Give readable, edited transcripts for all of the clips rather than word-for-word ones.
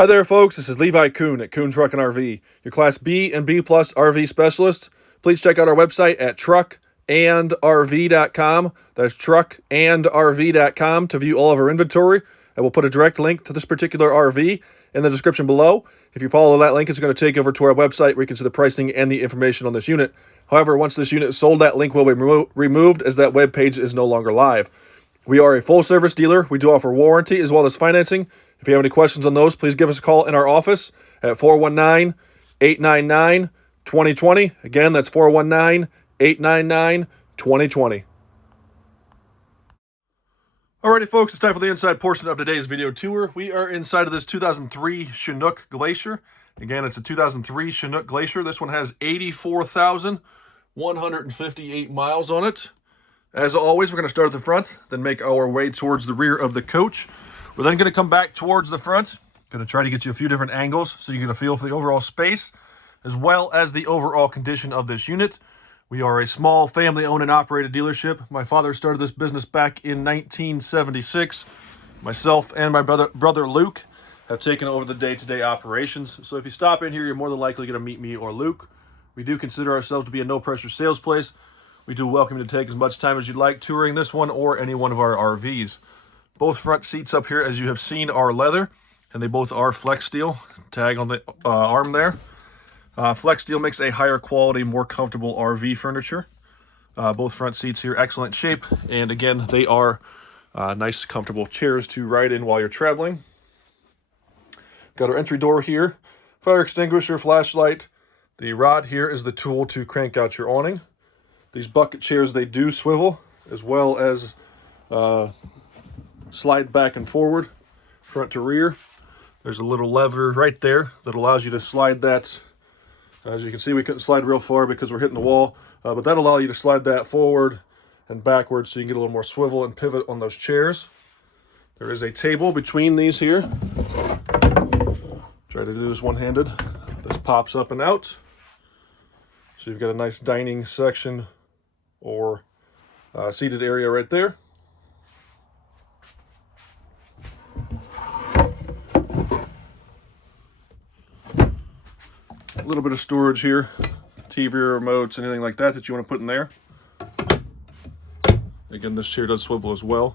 Hi there, folks. This is Levi Kuhn at Kuhn Truck and RV, your Class B and B Plus RV specialist. Please check out our website at truckandrv.com. That's truckandrv.com to view all of our inventory. And we'll put a direct link to this particular RV in the description below. If you follow that link, it's going to take you over to our website where you can see the pricing and the information on this unit. However, once this unit is sold, that link will be removed as that web page is no longer live. We are a full-service dealer. We do offer warranty as well as financing. If you have any questions on those, please give us a call in our office at 419-899-2020. Again, that's 419-899-2020. Alrighty, folks, it's time for the inside portion of today's video tour. We are inside of this 2003 Chinook Glacier. Again, it's a 2003 Chinook Glacier. This one has 84,158 miles on it. As always, we're going to start at the front, then make our way towards the rear of the coach. We're then going to come back towards the front. Going to try to get you a few different angles so you get a feel for the overall space, as well as the overall condition of this unit. We are a small family-owned and operated dealership. My father started this business back in 1976. Myself and my brother Luke have taken over the day-to-day operations. So if you stop in here, you're more than likely going to meet me or Luke. We do consider ourselves to be a no-pressure sales place. We do welcome you to take as much time as you'd like touring this one or any one of our RVs. Both front seats up here, as you have seen, are leather, and they both are flex steel. Tag on the arm there. Flex steel makes a higher quality, more comfortable RV furniture. Both front seats here, excellent shape, and again, they are nice, comfortable chairs to ride in while you're traveling. Got our entry door here, fire extinguisher, flashlight. The rod here is the tool to crank out your awning. These bucket chairs, they do swivel, as well as slide back and forward, front to rear. There's a little lever right there that allows you to slide that. As you can see, we couldn't slide real far because we're hitting the wall, but that'll allow you to slide that forward and backwards so you can get a little more swivel and pivot on those chairs. There is a table between these here. Try to do this one-handed. This pops up and out. So you've got a nice dining section or seated area right there. A little bit of storage here, TV remotes, anything like that you want to put in there. Again, this chair does swivel as well.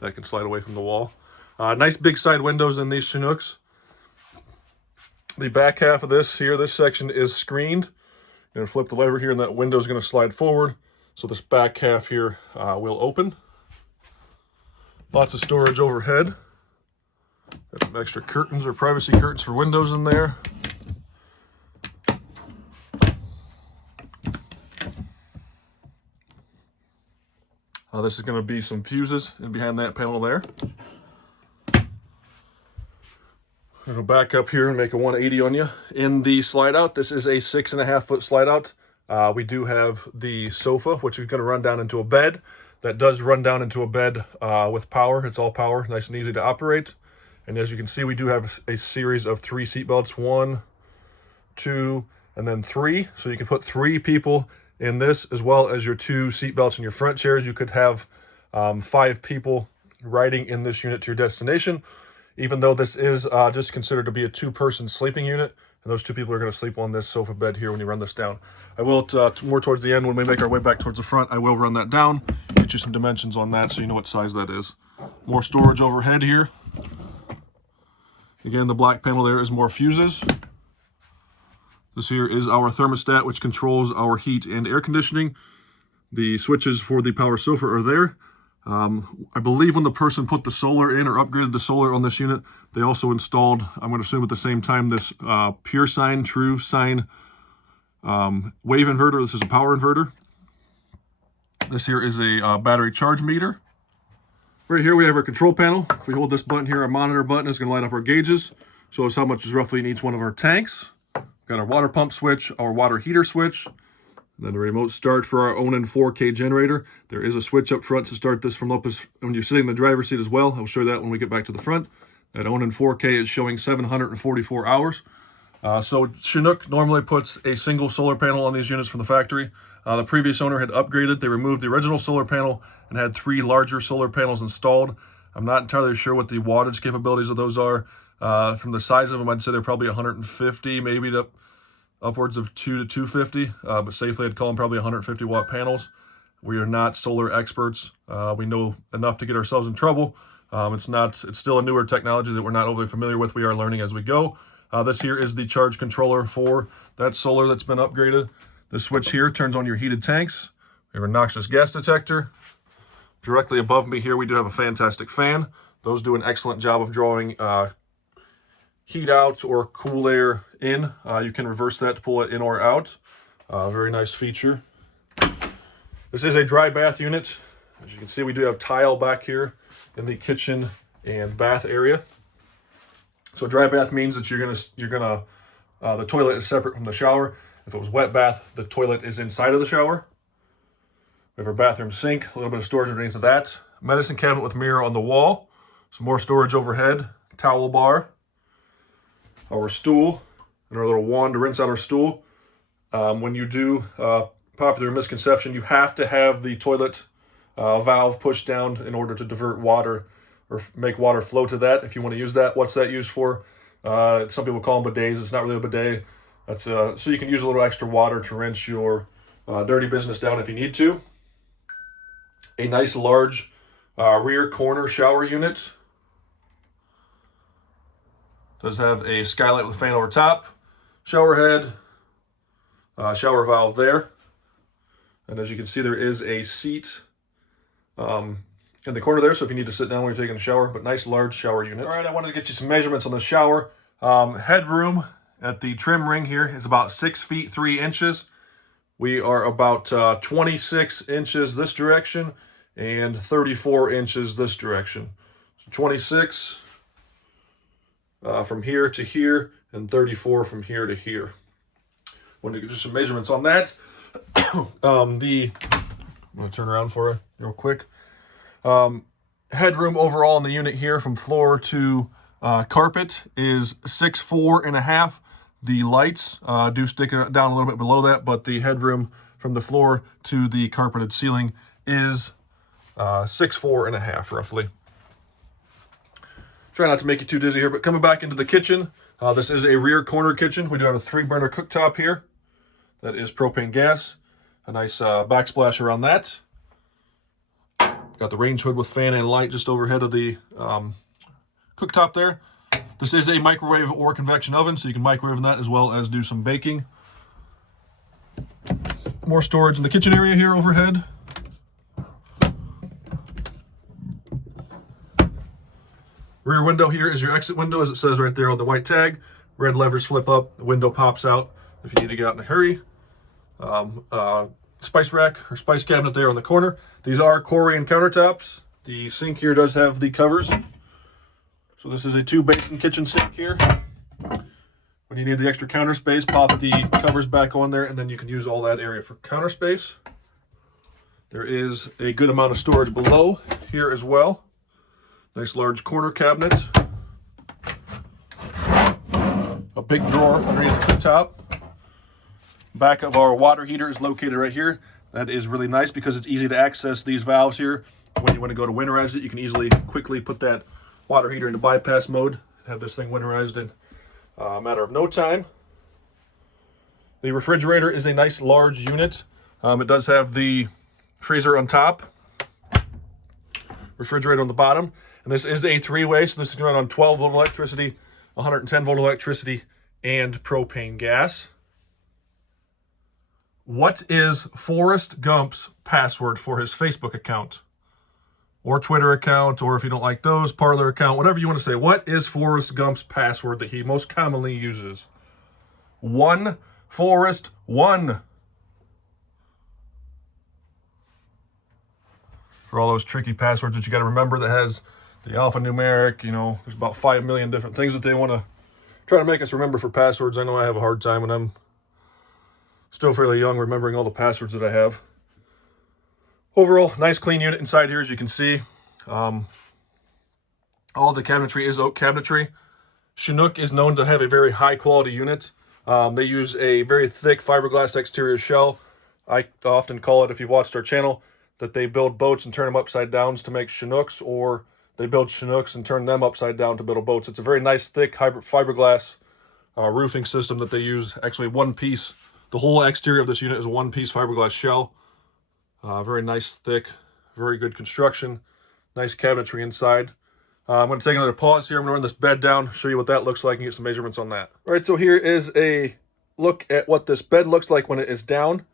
That can slide away from the wall. Nice big side windows in these Chinooks. The back half of this here, this section is screened. You're going to flip the lever here and that window is going to slide forward. So this back half here will open. Lots of storage overhead. Got some extra curtains or privacy curtains for windows in there. This is going to be some fuses in behind that panel there. I'm going to back up here and make a 180 on you. In the slide out, this is a 6.5-foot slide out. We do have the sofa, which is going to run down into a bed. That does run down into a bed with power. It's all power, nice and easy to operate. And as you can see, we do have a series of 3 seat belts, 1, 2, and then 3. So you can put 3 people in this, as well as your 2 seat belts in your front chairs. You could have 5 people riding in this unit to your destination, even though this is just considered to be a 2-person sleeping unit, and those 2 people are going to sleep on this sofa bed here when you run this down. I will, more towards the end, when we make our way back towards the front, I will run that down, get you some dimensions on that so you know what size that is. More storage overhead here. Again, the black panel there is more fuses. This here is our thermostat, which controls our heat and air conditioning. The switches for the power sofa are there. I believe when the person put the solar in or upgraded the solar on this unit, they also installed, I'm going to assume at the same time, this pure sine, true sine wave inverter. This is a power inverter. This here is a battery charge meter. Right here we have our control panel. If we hold this button here, our monitor button is going to light up our gauges. Shows how much is roughly in each one of our tanks. Got our water pump switch, our water heater switch, and then the remote start for our Onan 4K generator. There is a switch up front to start this from up when you're sitting in the driver's seat as well. I'll show you that when we get back to the front. That Onan 4K is showing 744 hours. So Chinook normally puts a single solar panel on these units from the factory. The previous owner had upgraded. They removed the original solar panel and had 3 larger solar panels installed. I'm not entirely sure what the wattage capabilities of those are. From the size of them, I'd say they're probably 150, maybe to upwards of 2 to 250, but safely I'd call them probably 150 watt panels. We are not solar experts. We know enough to get ourselves in trouble. It's still a newer technology that we're not overly familiar with. We are learning as we go. This here is the charge controller for that solar that's been upgraded. The switch here turns on your heated tanks. We have a noxious gas detector. Directly above me here, we do have a fantastic fan. Those do an excellent job of drawing heat out or cool air in. You can reverse that to pull it in or out. Very nice feature. This is a dry bath unit. As you can see, we do have tile back here in the kitchen and bath area. So dry bath means that the toilet is separate from the shower. If it was wet bath, the toilet is inside of the shower. We have our bathroom sink, a little bit of storage underneath of that. Medicine cabinet with mirror on the wall. Some more storage overhead. Towel bar. Our stool, and our little wand to rinse out our stool. When you do popular misconception, you have to have the toilet valve pushed down in order to divert water or make water flow to that. If you want to use that, what's that used for? Some people call them bidets. It's not really a bidet. That's so you can use a little extra water to rinse your dirty business down if you need to. A nice large rear corner shower unit. Does have a skylight with fan over top, shower head, shower valve there. And as you can see, there is a seat in the corner there, so if you need to sit down when you're taking a shower, but nice large shower unit. All right, I wanted to get you some measurements on the shower. Headroom at the trim ring here is about 6 feet 3 inches. We are about 26 inches this direction and 34 inches this direction. So 26 from here to here and 34 from here to here. Want to get just some measurements on that. I'm going to turn around for you real quick. Headroom overall in the unit here from floor to carpet is 6'4.5". The lights do stick down a little bit below that, but the headroom from the floor to the carpeted ceiling is 6'4.5", roughly. Try not to make you too dizzy here, but coming back into the kitchen, this is a rear corner kitchen. We do have a 3-burner cooktop here. That is propane gas. A nice backsplash around that. Got the range hood with fan and light just overhead of the cooktop there. This is a microwave or convection oven, so you can microwave in that as well as do some baking. More storage in the kitchen area here overhead. Rear window here is your exit window, as it says right there on the white tag. Red levers flip up, the window pops out if you need to get out in a hurry. Spice rack or spice cabinet there on the corner. These are Korean countertops. The sink here does have the covers. So this is a 2-basin kitchen sink here. When you need the extra counter space, pop the covers back on there, and then you can use all that area for counter space. There is a good amount of storage below here as well. Nice large corner cabinet. A big drawer underneath the top. Back of our water heater is located right here. That is really nice because it's easy to access these valves here. When you want to go to winterize it, you can easily quickly put that water heater into bypass mode, have this thing winterized in a matter of no time. The refrigerator is a nice large unit. It does have the freezer on top, refrigerator on the bottom, and this is a 3-way, so this is going to run on 12-volt electricity, 110-volt electricity, and propane gas. What is Forrest Gump's password for his Facebook account? Or Twitter account, or if you don't like those, Parler account, whatever you want to say. What is Forrest Gump's password that he most commonly uses? 1 Forrest 1. For all those tricky passwords that you got to remember that has the alphanumeric, there's about 5 million different things that they want to try to make us remember for passwords. I know I have a hard time when I'm still fairly young remembering all the passwords that I have. Overall, nice clean unit inside here, as you can see. All the cabinetry is oak cabinetry. Chinook is known to have a very high quality unit. They use a very thick fiberglass exterior shell. I often call it, if you've watched our channel, that they build boats and turn them upside down to make Chinooks, or they build Chinooks and turn them upside down to build boats. It's a very nice, thick fiberglass roofing system that they use. Actually, one piece. The whole exterior of this unit is a one-piece fiberglass shell. Very nice, thick, very good construction. Nice cabinetry inside. I'm going to take another pause here. I'm going to run this bed down, show you what that looks like, and get some measurements on that. All right, so here is a look at what this bed looks like when it is down.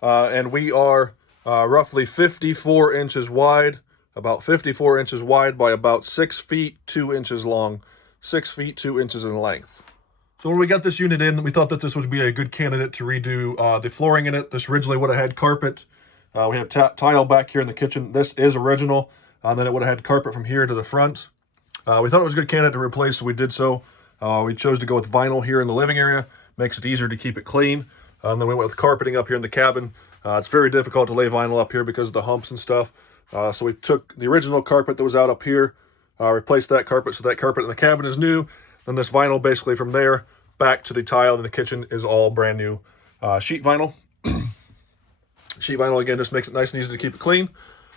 And we are roughly 54 inches wide, about 54 inches wide by about 6 feet 2 inches long, 6 feet 2 inches in length. So when we got this unit in, we thought that this would be a good candidate to redo the flooring in it. This originally would have had carpet. We have tile back here in the kitchen. This is original. And then it would have had carpet from here to the front. We thought it was a good candidate to replace, so we did so. We chose to go with vinyl here in the living area. Makes it easier to keep it clean. And then we went with carpeting up here in the cabin. It's very difficult to lay vinyl up here because of the humps and stuff. So we took the original carpet that was out up here, replaced that carpet, so that carpet in the cabin is new. Then this vinyl basically from there back to the tile in the kitchen is all brand new sheet vinyl. Sheet vinyl, again, just makes it nice and easy to keep it clean.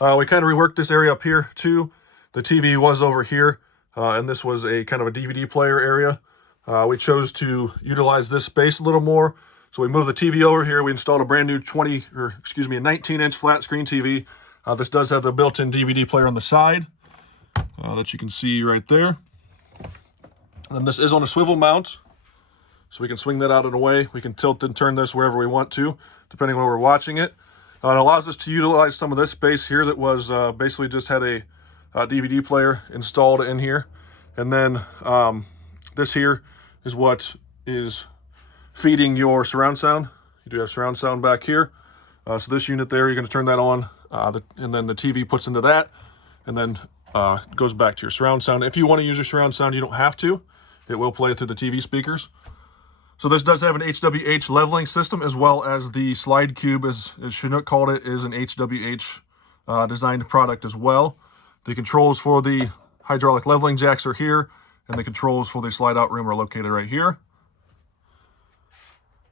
We kind of reworked this area up here too. The TV was over here, and this was a kind of a DVD player area. We chose to utilize this space a little more. So we moved the TV over here. We installed a brand new a 19-inch flat screen TV. This does have the built-in DVD player on the side that you can see right there. And then this is on a swivel mount, so we can swing that out and away. We can tilt and turn this wherever we want to, depending on where we're watching it. It allows us to utilize some of this space here that was basically just had a DVD player installed in here. And then this here is what is feeding your surround sound. You do have surround sound back here. So this unit there, you're going to turn that on, and then the TV puts into that, and then goes back to your surround sound. If you want to use your surround sound, you don't have to. It will play through the TV speakers. So this does have an HWH leveling system, as well as the slide cube, as Chinook called it, is an HWH designed product as well. The controls for the hydraulic leveling jacks are here, and the controls for the slide out room are located right here.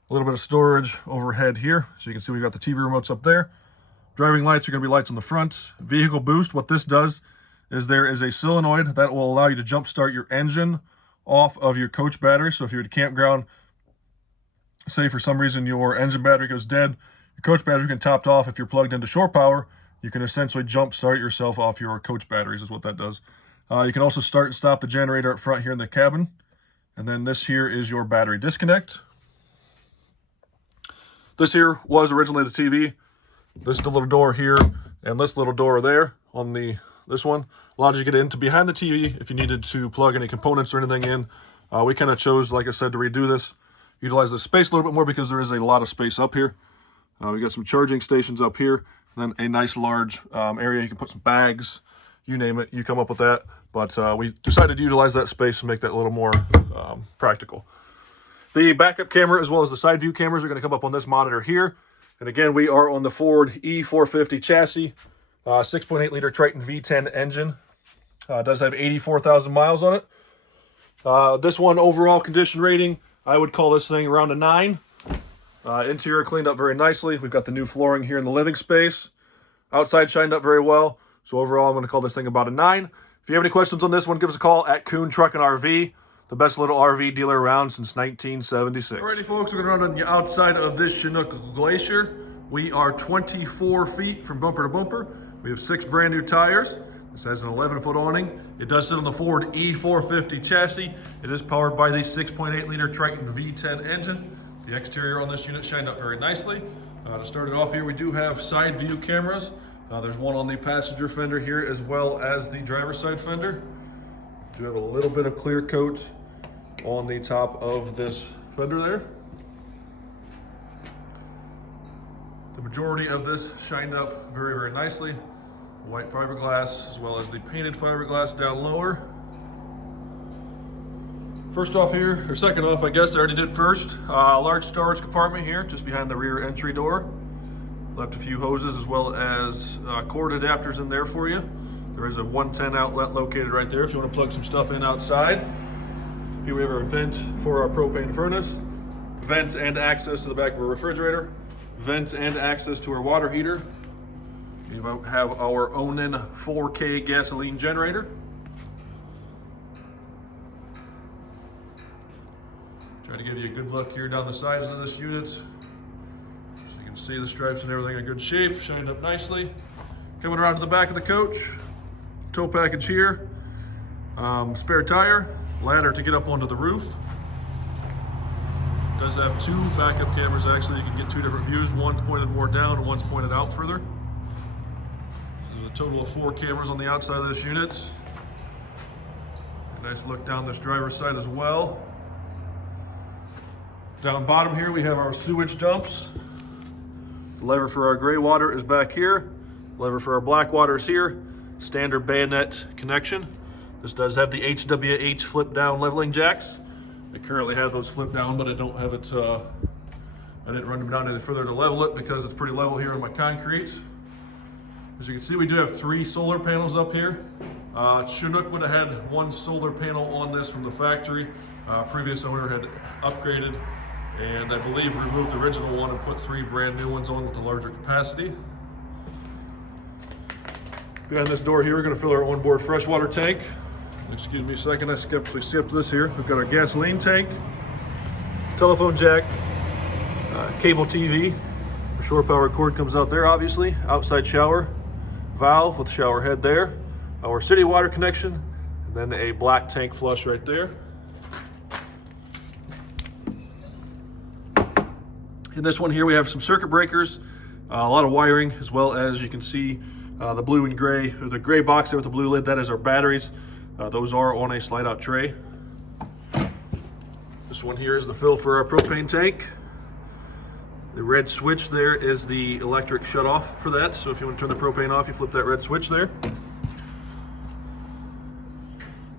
A little bit of storage overhead here, so you can see we've got the TV remotes up there. Driving lights are going to be lights on the front. Vehicle boost, what this does is there is a solenoid that will allow you to jump start your engine off of your coach battery. So if you're at a campground, say for some reason your engine battery goes dead, your coach battery can topped off. If you're plugged into shore power, you can essentially jump start yourself off your coach batteries is what that does. You can also start and stop the generator up front here in the cabin. And then this here is your battery disconnect. This here was originally the TV. This is the little door here, and this little door there on this one allows you to get into behind the TV if you needed to plug any components or anything in. We kind of chose, like I said, to redo this, utilize this space a little bit more because there is a lot of space up here. We got some charging stations up here, and then a nice large area you can put some bags, you name it, you come up with that. But we decided to utilize that space and make that a little more practical. The backup camera as well as the side view cameras are going to come up on this monitor here. And again, we are on the Ford E450 chassis, 6.8 liter Triton V10 engine. Does have 84,000 miles on it. This one overall condition rating, I would call this thing around a 9. Interior cleaned up very nicely. We've got the new flooring here in the living space. Outside shined up very well. So overall, I'm going to call this thing about a 9. If you have any questions on this one, give us a call at Kuhn Truck and RV. The best little RV dealer around since 1976. Alrighty, folks, we're going to run on the outside of this Chinook Glacier. We are 24 feet from bumper to bumper. We have 6 brand new tires. This has an 11-foot awning. It does sit on the Ford E450 chassis. It is powered by the 6.8 liter Triton V10 engine. The exterior on this unit shined up very nicely. To start it off here, we do have side view cameras. There's one on the passenger fender here as well as the driver's side fender. We do have a little bit of clear coat on the top of this fender there. The majority of this shined up very, very nicely. White fiberglass as well as the painted fiberglass down lower. First off here, or second off, I guess I already did first. Large storage compartment here just behind the rear entry door. Left a few hoses as well as cord adapters in there for you. There is a 110 outlet located right there if you want to plug some stuff in outside. Here we have our vent for our propane furnace, vent and access to the back of our refrigerator, vent and access to our water heater. We have our Onan 4K gasoline generator. Try to give you a good look here down the sides of this unit. So you can see the stripes and everything in good shape, shined up nicely. Coming around to the back of the coach, tow package here, spare tire, ladder to get up onto the roof. It does have 2 backup cameras actually. You can get 2 different views. One's pointed more down and one's pointed out further. So there's a total of 4 cameras on the outside of this unit. A nice look down this driver's side as well. Down bottom here we have our sewage dumps. The lever for our gray water is back here. Lever for our black water is here. Standard bayonet connection. This does have the HWH flip down leveling jacks. I currently have those flipped down, but I don't have it, I didn't run them down any further to level it because it's pretty level here on my concrete. As you can see, we do have 3 solar panels up here. Chinook would have had 1 solar panel on this from the factory. Previous owner had upgraded and I believe removed the original one and put 3 brand new ones on with a larger capacity. Behind this door here, we're going to fill our onboard freshwater tank. Excuse me a second, I actually skipped this here. We've got our gasoline tank, telephone jack, cable TV. The shore power cord comes out there, obviously. Outside shower, valve with shower head there. Our city water connection, and then a black tank flush right there. In this one here, we have some circuit breakers, a lot of wiring, as well as you can see the blue and gray, or the gray box there with the blue lid, that is our batteries. Those are on a slide out tray. This one here is the fill for our propane tank. The red switch there is the electric shut off for that. So if you want to turn the propane off, you flip that red switch there.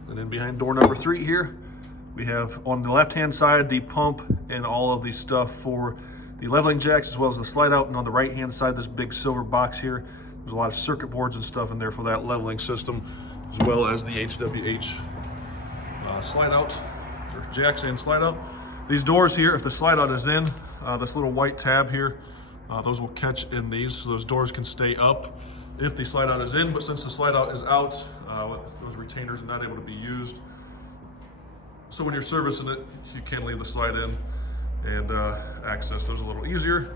And then behind door number 3 here, we have on the left-hand side the pump and all of the stuff for the leveling jacks as well as the slide out. And on the right-hand side, this big silver box here, there's a lot of circuit boards and stuff in there for that leveling system, as well as the HWH slide out, or jacks and slide out. These doors here, if the slide out is in, this little white tab here, those will catch in these, so those doors can stay up if the slide out is in, but since the slide out is out, those retainers are not able to be used. So when you're servicing it, you can leave the slide in and access those a little easier.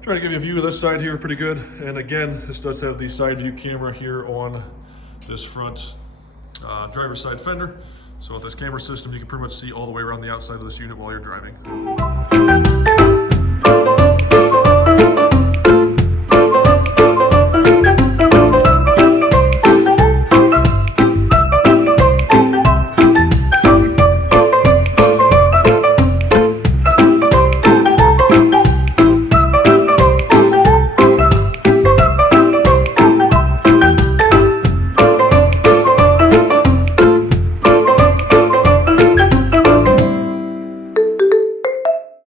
Try to give you a view of this side here pretty good. And again, this does have the side view camera here on this front driver's side fender. So with this camera system, you can pretty much see all the way around the outside of this unit while you're driving.